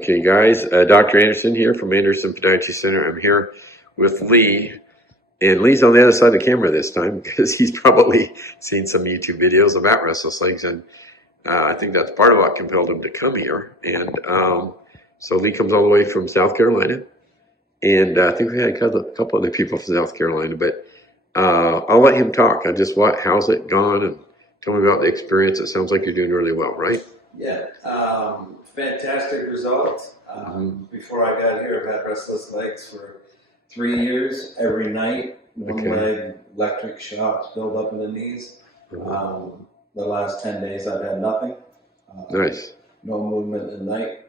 Okay, guys, Dr. Anderson here from Anderson Podiatry Center. I'm here with Lee, and Lee's on the other side of the camera this time because he's probably seen some YouTube videos about restless legs, and I think that's part of what compelled him to come here. And so Lee comes all the way from South Carolina, and I think we had a couple other people from South Carolina, but I'll let him talk. How's it gone, and tell me about the experience. It sounds like you're doing really well, right? Yeah, fantastic results. Before I got here, I've had restless legs for 3 years. Every night, one leg electric shocks build up in the knees. The last 10 days, I've had nothing. Nice. No movement at night.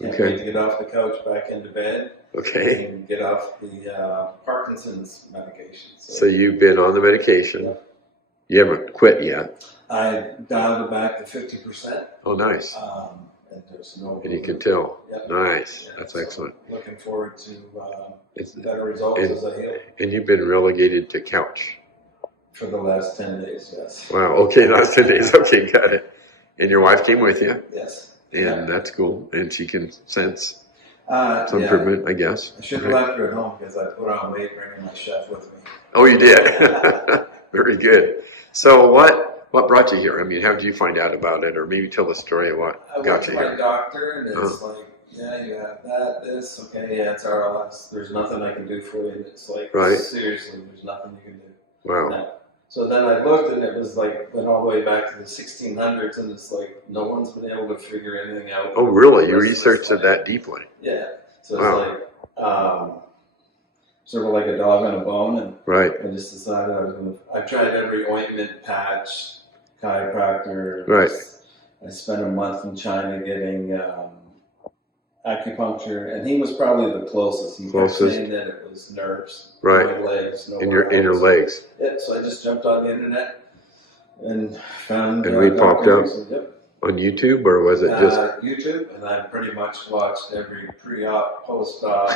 Can't wait to get off the couch, back into bed. Okay. And get off the Parkinson's medication. So you've been on the medication. Yeah. You haven't quit yet. I dialed it back to 50%. Oh, nice. And there's no. And you can tell. Yep. Nice. Yeah, That's excellent. Looking forward to better results as I heal. And you've been relegated to couch. For the last 10 days, yes. Wow. Okay, last 10 days. Okay, got it. And your wife came with you. Yes. And that's cool. And she can sense some improvement, I guess. I should have left her at home because I put on weight bringing my chef with me. Oh, you did? Very good. So what brought you here? I mean, how did you find out about it? Or maybe tell the story of what got you here. I went to my doctor, and it's like, yeah, you have that, this, okay, yeah, it's RLS. There's nothing I can do for you. And it's like, seriously, there's nothing you can do. Wow. No. So then I looked, and it was like, went all the way back to the 1600s, and it's like, no one's been able to figure anything out. Oh, really? You researched it that deeply? Yeah. So it's like, sort of like a dog on a bone, and I just decided I was going to. I tried every ointment, patch, chiropractor. Right. I spent a month in China getting acupuncture, and he was probably the closest. He kept saying that it was nerves, my legs, in your legs. Yeah. So I just jumped on the internet and found. And we popped up on YouTube, or was it just YouTube? And I pretty much watched every pre-op, post-op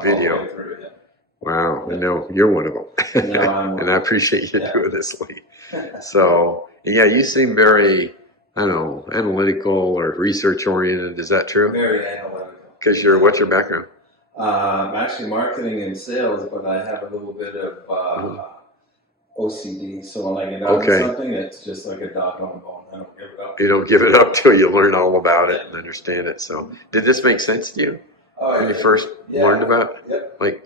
video. All the way through, Wow, I know you're one of them. And I appreciate you doing this, Lee. So, yeah, you seem very, I don't know, analytical or research-oriented. Is that true? Very analytical. Because what's your background? I'm actually marketing and sales, but I have a little bit of OCD. So when I get out of something, it's just like a dog on a bone. I don't give it up. You don't give it up till you learn all about it and understand it. So, did this make sense to you? When you first learned about it? Yep. Like,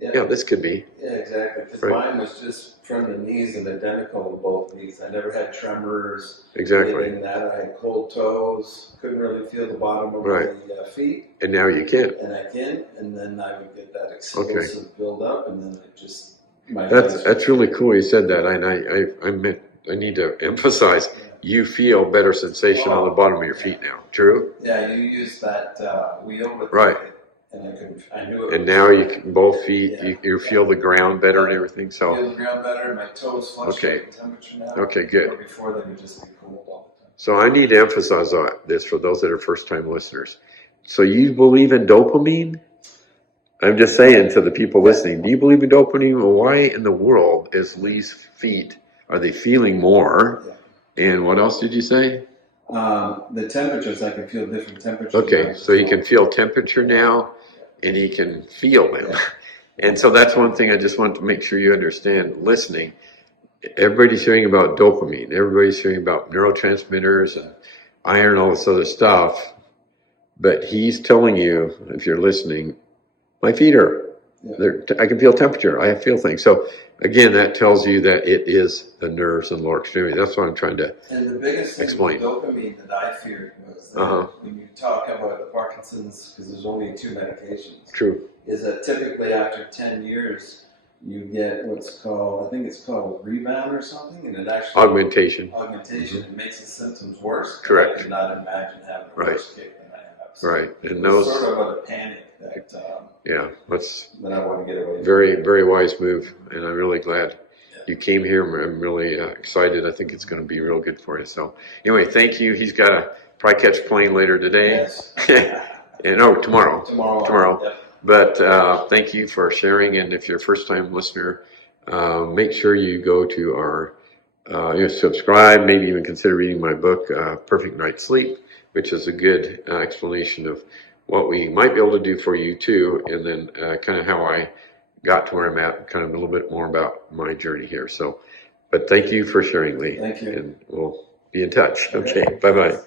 yeah, this could be. Yeah, exactly. Because mine was just from the knees and identical to both knees. I never had tremors. Exactly. I had cold toes. Couldn't really feel the bottom of my feet. And now you can. And I can. And then I would get that explosive build up, and then it just. That's really cool. You said that, and I need to emphasize. You feel better sensation on the bottom of your feet now. True? Yeah, you use that wheel with and I knew it. And now you can, both feet, you feel the ground better and everything. So feel the ground better. My toes fluctuate temperature now. Okay, good. But before they would just be cooled all the time. So I need to emphasize this for those that are first-time listeners. So you believe in dopamine? I'm just saying to the people listening, do you believe in dopamine? Well, why in the world is Lee's feet, are they feeling more? And what else did you say? The temperatures, I can feel different temperatures. Okay, so he can feel temperature now, and he can feel them. And so that's one thing I just want to make sure you understand listening. Everybody's hearing about dopamine. Everybody's hearing about neurotransmitters and iron, all this other stuff. But he's telling you, if you're listening, my feet are, I can feel temperature. I feel things. So again, that tells you that it is the nerves and lower extremity. That's what I'm trying to explain. And the biggest thing with dopamine that I feared was that when you talk about the Parkinson's, because there's only 2 medications. True. Is that typically after 10 years, you get what's called, I think it's called rebound or something, and it actually... Augmentation. It makes the symptoms worse. Correct. I could not imagine having a worse kick than I have. So and those... sort of a panic that... that I want to get away from. Very, very wise move, and I'm really glad you came here. I'm really excited. I think it's going to be real good for you. So anyway, thank you. He's got to probably catch a plane later today. Yes. And tomorrow. Tomorrow. But thank you for sharing. And if you're a first-time listener, make sure you go to our subscribe, maybe even consider reading my book, Perfect Night's Sleep, which is a good explanation of what we might be able to do for you too, and then kind of how I got to where I'm at, kind of a little bit more about my journey here. So, but thank you for sharing, Lee. Thank you. And we'll be in touch. Okay, bye-bye.